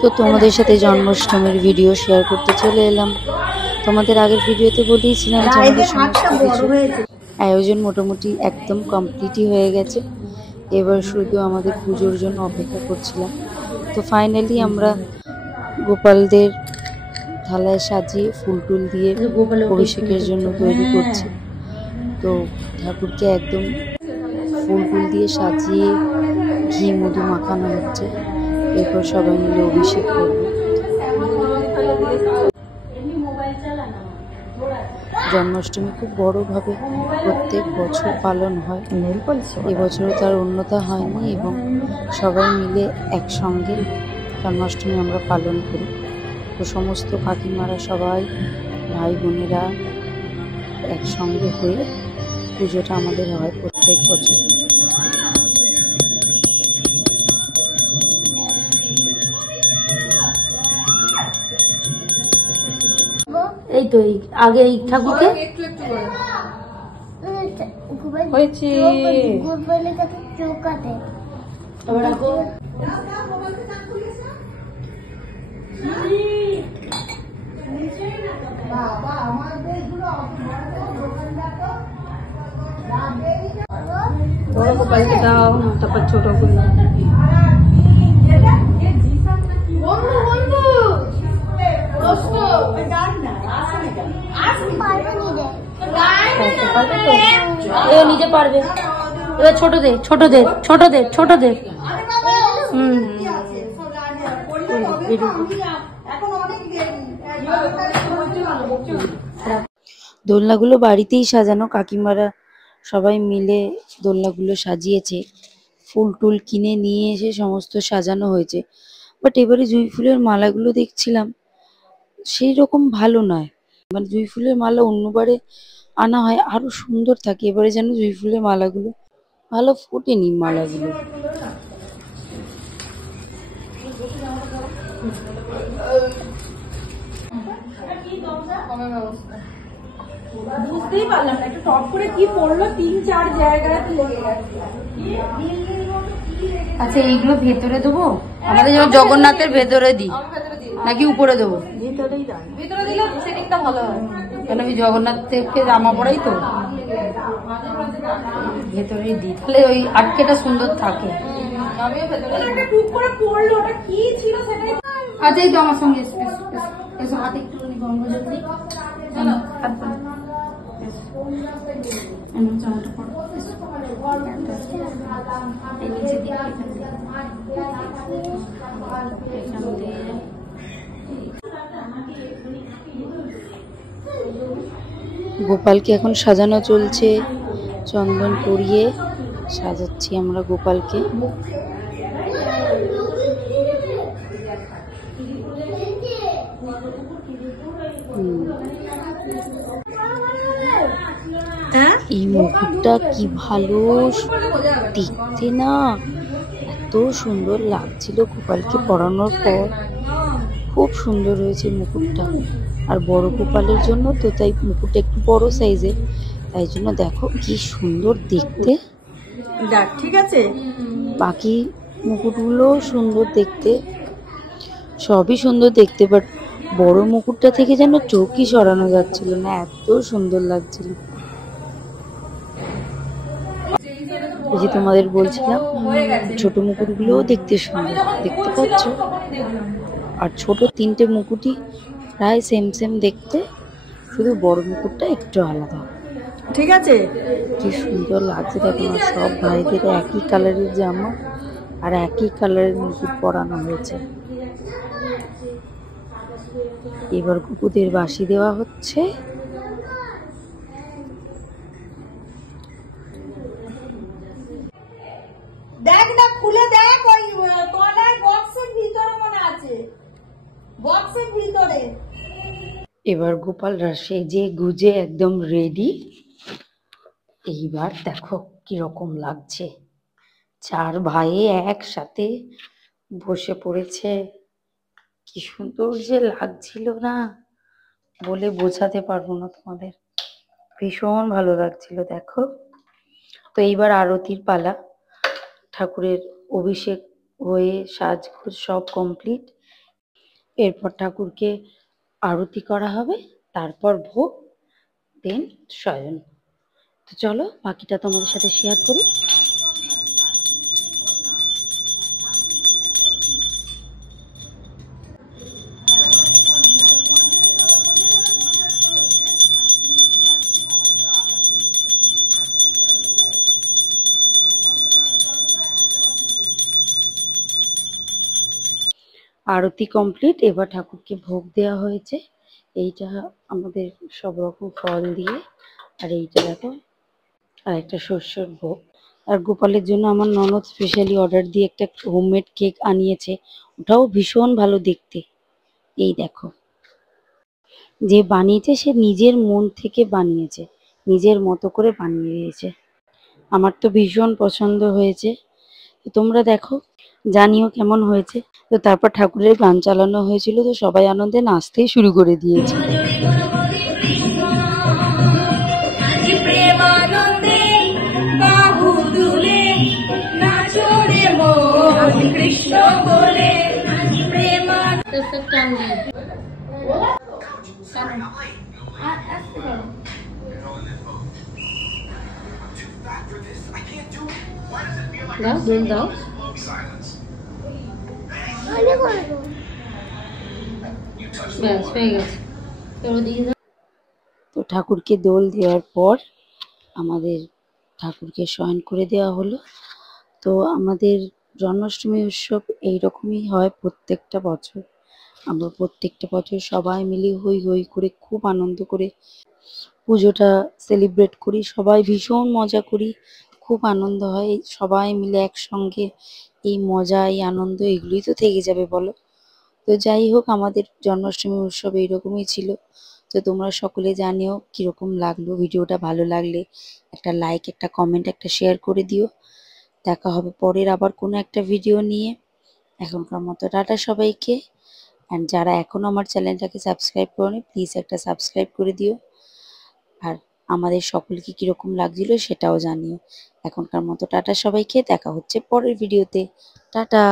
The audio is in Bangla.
তো তোমাদের সাথে জন্মাষ্টমীর ভিডিও শেয়ার করতে চলে এলাম। তোমাদের আগের ভিডিওতে বলেছিলাম যে আমাদের সমস্ত কিছু আয়োজন মোটামুটি একদম কমপ্লিটই হয়ে গেছে। এবার শুধু আমাদের পুজোর জন্য অপেক্ষা করছিলাম। তো ফাইনালি আমরা গোপালদের থালায় সাজিয়ে ফুল টুল দিয়ে অভিষেকের জন্য তৈরি করছি। তো ঠাকুরকে একদম ফুল টুল দিয়ে সাজিয়ে ঘি মধু মাখানো হচ্ছে। এরপর সবাই মিলে অভিষেক করবে। জন্মাষ্টমী খুব বড়ভাবে প্রত্যেক বছর পালন হয়, এবছরও তার অন্যথা হয়নি এবং সবাই মিলে একসঙ্গে জন্মাষ্টমী আমরা পালন করি। তো সমস্ত কাকিমারা সবাই ভাই বোনেরা একসঙ্গে হয়ে পুজোটা আমাদের হয় প্রত্যেক বছর। এই তো এই আগে এই ঠাকুরকে হয়েছে বড় গোপালকে দাও, তারপর ছোট করে নিজে পারবে। এবার ছোটদের ছোটদের ছোটদের ছোটদের দোলনাগুলো বাড়িতেই সাজানো, কাকিমারা সবাই মিলে দোলনাগুলো সাজিয়েছে। ফুল টুল কিনে নিয়ে এসে সমস্ত সাজানো হয়েছে। বাট এবারে জুঁই ফুলের মালাগুলো দেখছিলাম সেই রকম ভালো নয়। মানে জুঁই ফুলের মালা অন্যবারে আনা হয় আরো সুন্দর থাকে, এবারে যেন জুঁই ফুলের মালাগুলো ভালো ফোটেনি মালাগুলো। বুঝতেই পারলাম না, একটু টপ করে কি পড়লো, 3-4 জায়গায় লেগে গেছে। আচ্ছা এইগুলো ভেতরে দেবো, আমাদের যেমন জগন্নাথের ভেতরে দিই নাকি উপরে দেবো? ভিতরে দিলে সেটিংটা ভালো হয়, কেন আমি জগন্নাথ থেকে জামা পড়াই তো ভেতরেই দিই, তাহলে ওই আটকেটা সুন্দর থাকে। টুক করে পড়লো, ওটা কি ছিল সেটাই। আচ্ছা এই তো আমার সঙ্গে এসো হাতে একটু গঙ্গা জল দিই। গোপালকে এখন সাজানো চলছে, চন্দন পরিয়ে সাজাচ্ছি আমরা গোপালকে। এই মুকুটটা কি ভালো দেখতে না, এত সুন্দর লাগছিল গোপালকে পরানোর পর, খুব সুন্দর হয়েছে মুকুটটা। আর বড় গোপালের জন্য তো তাই মুকুটটা একটু বড় সাইজের, তাই জন্য দেখো কি সুন্দর দেখতে। ঠিক আছে, বাকি মুকুটগুলো সুন্দর দেখতে, সবই সুন্দর দেখতে, বাট বড় মুকুটটা থেকে যেন চোখই সরানো যাচ্ছিল না, এত সুন্দর লাগছিল। এই যে তোমাদের বলছিলাম ছোট মুকুটগুলোও দেখতে সুন্দর, দেখতে পাচ্ছ? আর ছোট 3টে মুকুটই প্রায় সেম সেম দেখতে, শুধু বড় মুকুটটা একটু আলাদা। ঠিক আছে, কি সুন্দর লাগছে দেখো না, সব ভাইদের একই কালারের জামা আর একই কালারের মুকুট পরানো হয়েছে। এবার কুকুদের বাঁশি দেওয়া হচ্ছে। দেখ না খুলে দেখ, ওই তলার বক্সের ভিতরে মনে আছে, বক্সের ভিতরে। এবার গোপালরা সেজে গুজে একদম রেডি। এইবার দেখো কিরকম লাগছে, 4 ভাই একসাথে বসে পড়েছে, কি সুন্দর যে লাগছিল না, বলে বোঝাতে পারবো না তোমাদের, ভীষণ ভালো লাগছিল। দেখো তো এইবার আরতির পালা, ঠাকুরের অভিষেক হয়ে সাজগোজ সব কমপ্লিট। এরপর ঠাকুরকে আরতি করা হবে, তারপর ভোগ, দেন শয়ন। তো চলো বাকিটা তোমাদের সাথে শেয়ার করি। আরতি কমপ্লিট, এবার ঠাকুরকে ভোগ দেওয়া হয়েছে। এইটা আমাদের সব রকম ফল দিয়ে, আর এইটা দেখো আর একটা শস্যর ভোগ। আর গোপালের জন্য আমার ননদ স্পেশালি অর্ডার দিয়ে একটা হোমমেড কেক আনিয়েছে, ওটাও ভীষণ ভালো দেখতে। এই দেখো, যে বানিয়েছে সে নিজের মন থেকে বানিয়েছে, নিজের মতো করে বানিয়ে দিয়েছে। আমার তো ভীষণ পছন্দ হয়েছে। তো তোমরা দেখো, জানিও কেমন হয়েছে। তো তারপর ঠাকুরের গান চালানো হয়েছিল, তো সবাই আনন্দে নাচতেই শুরু করে দিয়েছে। কৃষ্ণ বলে দাও, দোল দাও। ব্যাস হয়ে গেছে। তো ঠাকুরকে দোল দেওয়ার পর আমাদের ঠাকুরকে শয়ন করে দেওয়া হলো। তো আমাদের জন্মাষ্টমী উৎসব এইরকমই হয় প্রত্যেকটা বছর। আমরা প্রত্যেকটা বছর সবাই মিলে হই হই করে খুব আনন্দ করে পুজোটা সেলিব্রেট করি, সবাই ভীষণ মজা করি, খুব আনন্দ হয়। সবাই মিলে একসঙ্গে এই মজা, এই আনন্দ, এগুলোই তো থেকে যাবে বলো। তো যাই হোক, আমাদের জন্মাষ্টমী উৎসব এইরকমই ছিল। তো তোমরা সকলে জানিও কীরকম লাগলো ভিডিওটা। ভালো লাগলে একটা লাইক, একটা কমেন্ট, একটা শেয়ার করে দিও। দেখা হবে পরের আবার কোনো একটা ভিডিও নিয়ে। এখনকার মতো টাটা সবাইকে। অ্যান্ড যারা এখনও আমার চ্যানেলটাকে সাবস্ক্রাইব করোনি, প্লিজ একটা সাবস্ক্রাইব করে দিও। আর আমাদের সকলকে কীরকম লাগছিল সেটাও জানিও। এখনকার মতো টাটা সবাইকে, দেখা হচ্ছে পরের ভিডিওতে। টাটা।